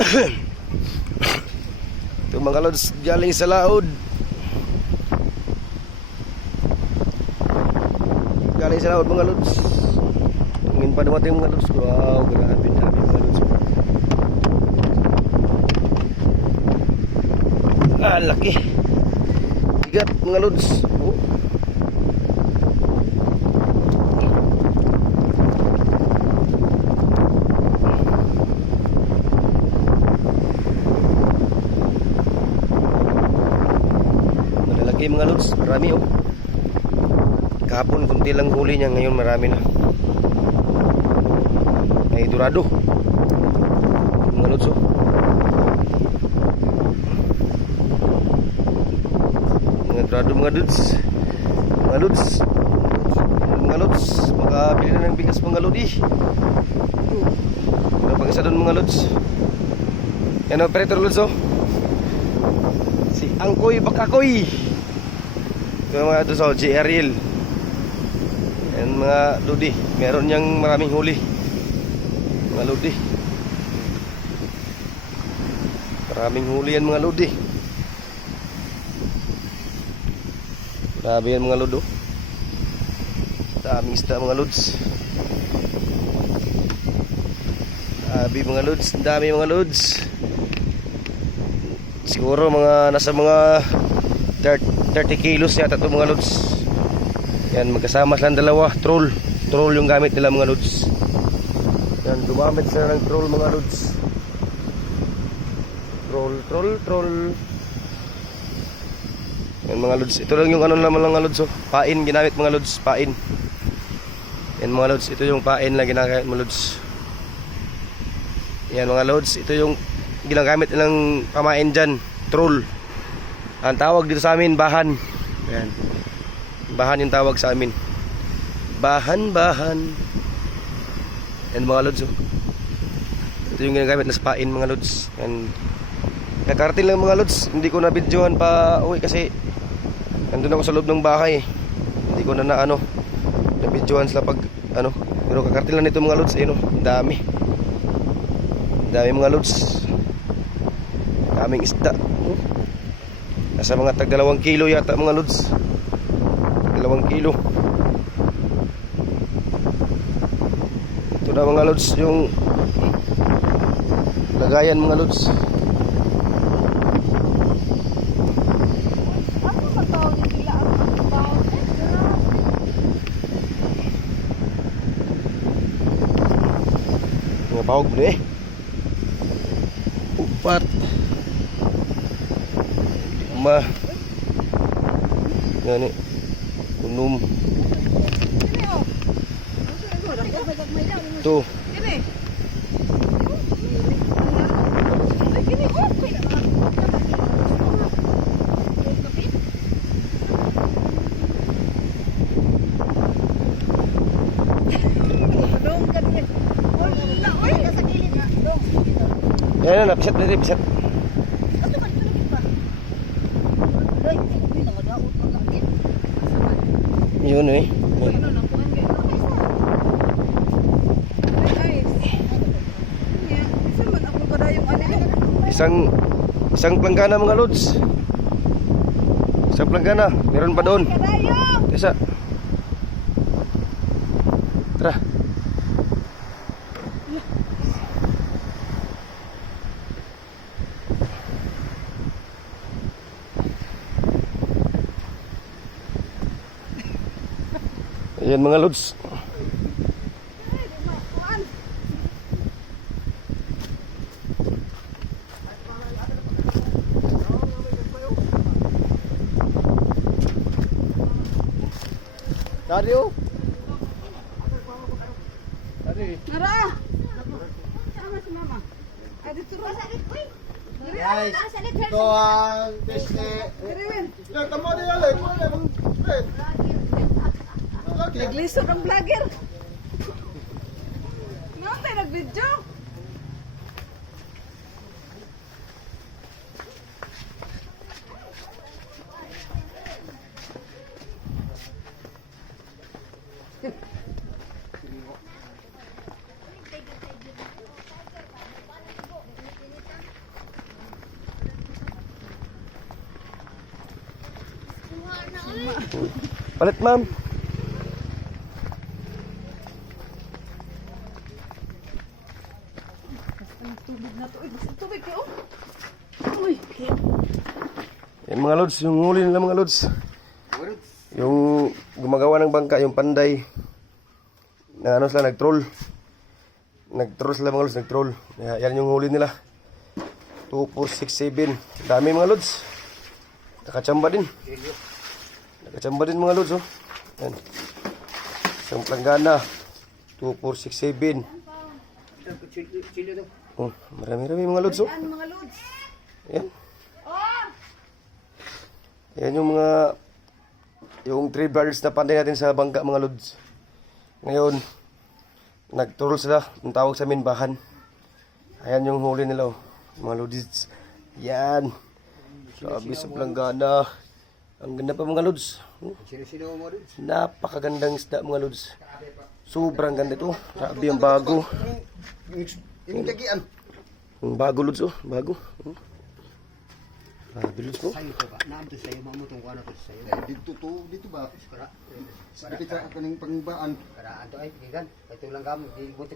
Ito mga lods, galing sa laod. Galing sa laod mga lods. Tungin pa dumating mga lods. Wow, grabe dami mga lods. Laki. Bigat mga lods. Oh. Malalaki mga lods, marami oh. Kahapon kunti lang huli niya, ngayon marami na. May dorado mga lods oh. Mga dorado mga lods. Mga lods, mga lods, makabili na ng bigas mga lodi. Napag-isa doon mga lods. Yan operator lods oh. Si Angkoy Bakakoy. Ito mga ito sa J. Ariel. Yan mga lodi, meron niyang maraming huli mga lodi. Maraming huli yan mga lodi. Grabe yan mga lodo. Daming isda mga lods. Dami mga lods, dami mga lods. Siguro mga nasa mga 30 kilos yata ito mga lods. Yan, magkasama silang dalawa. Troll yung gamit nila mga lods. Yan, gumamit sila ng troll mga lods. Troll. Yan mga lods. Ito lang yung ano naman mga lods oh. Pain ginamit mga lods, pain. Yan mga lods, ito yung pain na ginagamit mga lods. Yan mga lods, ito yung ginagamit nilang pamain dyan, troll. Ang tawag dito sa amin, bahan. Yan. Bahan yung tawag sa amin. Bahan. Yan mga lods oh. Ito yung ginagamit na sa pain mga lods. Yan. Nakarating lang mga lods, hindi ko na videohan pa uwi kasi nandun ako sa loob ng bahay. Hindi ko na videohan sila pag pero kakarating lang nito mga lods, ayun oh, dami mga lods. Daming isda. Nasa mga tag 2 kilo yata mga lods. 2 kilo. Ito na mga lods yung lagayan mga lods. Mga bahog mo eh. Upat. Gani unum tuh ya na pisat dari pisat. Yun eh. Isang planggana mga lods. Isang planggana, meron pa doon. Isa. Tara. Ayan mga lods. Dario. Nara. Sama si mama. Ada turun. Guys, ito ang bisne. Yung tamo niya lang. Naglisod ang vlogger. No, tayo nag-video. Palit, ma'am. Tubig na to. Uy, basta tubig kayo. Uy, kaya. Yan mga lods, yung huli nila mga lods. Yung gumagawa ng bangka, yung panday. Na ano sila, nag-troll. Nag-troll sila mga lods, nag-troll. Yan yung huli nila. 2, 4, 6, 7. Dami mga lods. Nakachamba din. Nakachamba din mga lods, oh. Yan. Isang planggana. 2, 4, 6, 7. Oh, marami-rami mga lods, oh. Ano mga lods? Yan. Oh! Yan yung 3 brothers na panday natin sa bangka mga lods. Ngayon, nag-troll sila. Ang tawag sa amin, bahan. Ayan yung huli nila, oh. Mga lods. Yan. Sabi sa planggana. Ang ganda pa mga lods. Sino mo rin? Napakagandang isda mga lods. Sobrang ganda ito. Sabi ang bago. Yung lagian. Ang bago lods, oh. Bago. Bago lods, oh. Sa'yo to ba? Naamto sa'yo, mamutong ko ano to sa'yo. Dito ba? Kara. Kita ka ng pangbaan. Karaan to ay, pigigan. Ito lang kamo, di butik.